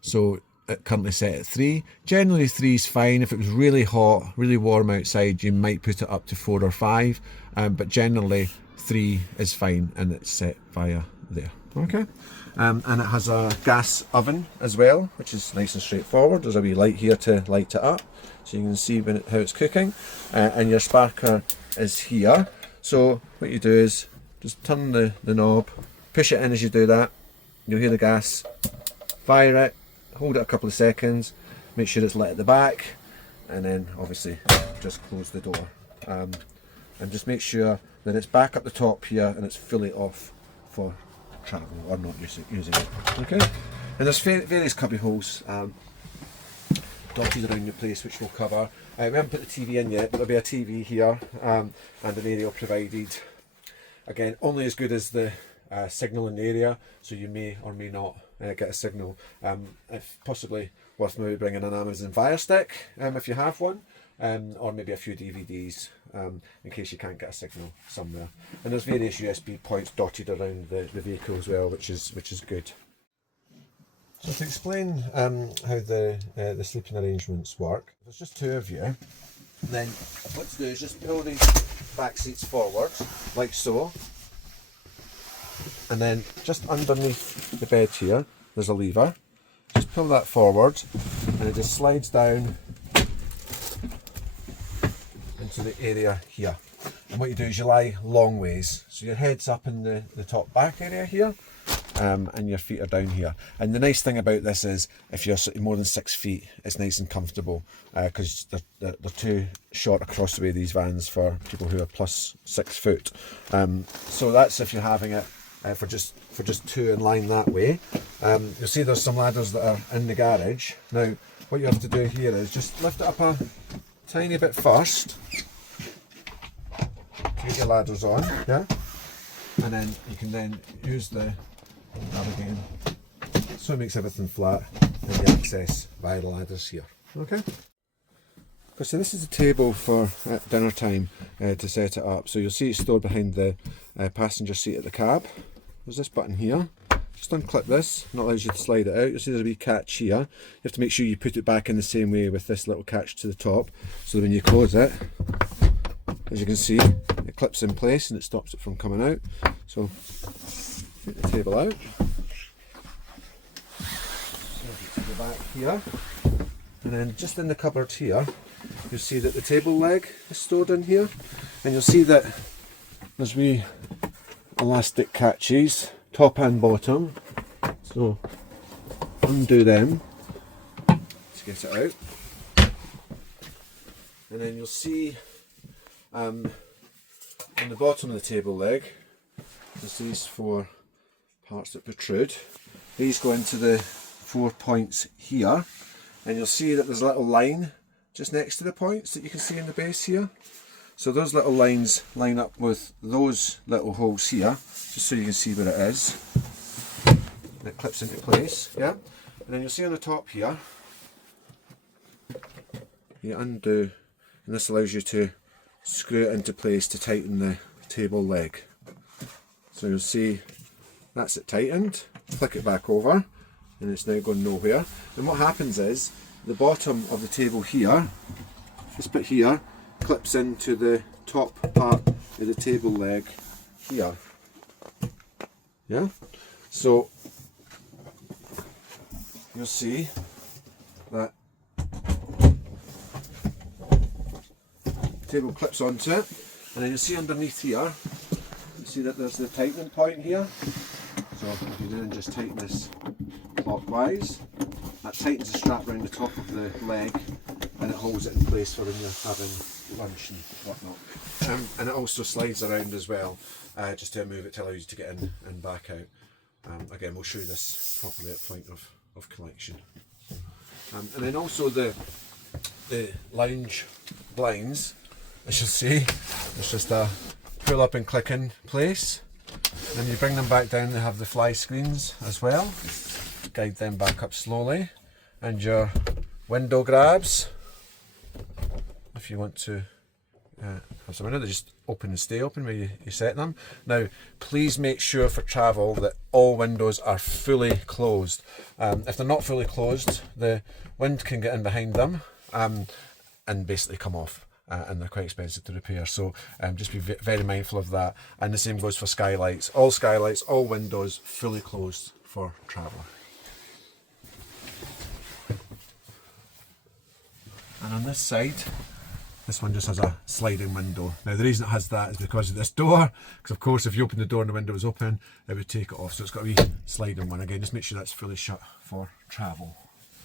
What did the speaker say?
so currently set at 3. Generally 3 is fine. If it was really hot, really warm outside, you might put it up to 4 or 5, but generally 3 is fine, and it's set via there. Okay, and it has a gas oven as well, which is nice and straightforward. There's a wee light here to light it up, so you can see how it's cooking, and your sparker is here. So what you do is just turn the knob, push it in. As you do that, you'll hear the gas, fire it, hold it a couple of seconds, make sure it's lit at the back, and then obviously just close the door, and just make sure that it's back up the top here and it's fully off for travel or not using it. Okay, and there's various cubby holes dotted around the place, which we'll cover. We haven't put the TV in yet, but there'll be a TV here, and an aerial provided. Again, only as good as the signal in the area, so you may or may not get a signal. If possibly worth maybe bringing an Amazon Fire Stick if you have one, or maybe a few DVDs in case you can't get a signal somewhere. And there's various USB points dotted around the vehicle as well, which is good. So to explain how the sleeping arrangements work, if there's just 2 of you, then what to do is just pull these back seats forward, like so, and then just underneath the bed here, there's a lever. Just pull that forward, and it just slides down into the area here. And what you do is you lie long ways, so your head's up in the top back area here, and your feet are down here. And the nice thing about this is, if you're more than 6 feet, it's nice and comfortable, because they're too short across the way, these vans, for people who are plus 6 foot. So that's if you're having it for just 2 and lying that way. You'll see there's some ladders that are in the garage. Now what you have to do here is just lift it up a tiny bit first to get your ladders on, yeah, and then you can then use the navigating, so it makes everything flat, and the access via the ladders here. Okay, so this is a table for dinner time to set it up. So you'll see it's stored behind the passenger seat at the cab. There's this button here. Just unclip this, and it allows you to slide it out. You'll see there's a wee catch here. You have to make sure you put it back in the same way with this little catch to the top, so that when you close it, as you can see, it clips in place and it stops it from coming out. So get the table out, to the back here, and then just in the cupboard here, you'll see that the table leg is stored in here, and you'll see that there's wee elastic catches, top and bottom. So undo them to get it out, and then you'll see on the bottom of the table leg there's these 4 parts that protrude. These go into the 4 points here, and you'll see that there's a little line just next to the points that you can see in the base here. So those little lines line up with those little holes here, just so you can see where it is. And it clips into place, yeah. And then you'll see on the top here, you undo, and this allows you to screw it into place to tighten the table leg. So you'll see that's it tightened. Click it back over, and it's now gone nowhere. And what happens is, the bottom of the table here, this bit here, clips into the top part of the table leg here. Yeah, so you'll see that the table clips onto it, and then you'll see underneath here, you see that there's the tightening point here. So if you then just tighten this clockwise, that tightens the strap around the top of the leg, and it holds it in place for when you're having lunch and whatnot. And it also slides around as well, just to move it to allow you to get in and back out. Again, we'll show you this properly at point of collection. And then also the lounge blinds, as you'll see, it's just a pull up and click in place. And you bring them back down, they have the fly screens as well. Guide them back up slowly, and your window grabs, if you want to house window. They just open and stay open where you set them. Now, please make sure for travel that all windows are fully closed. If they're not fully closed, the wind can get in behind them and basically come off. And they're quite expensive to repair, so just be very mindful of that. And the same goes for skylights, all windows fully closed for travel. And on this side, this one just has a sliding window. Now the reason it has that is because of this door, because of course if you open the door and the window was open, it would take it off, so it's got a wee sliding one. Again, just make sure that's fully shut for travel.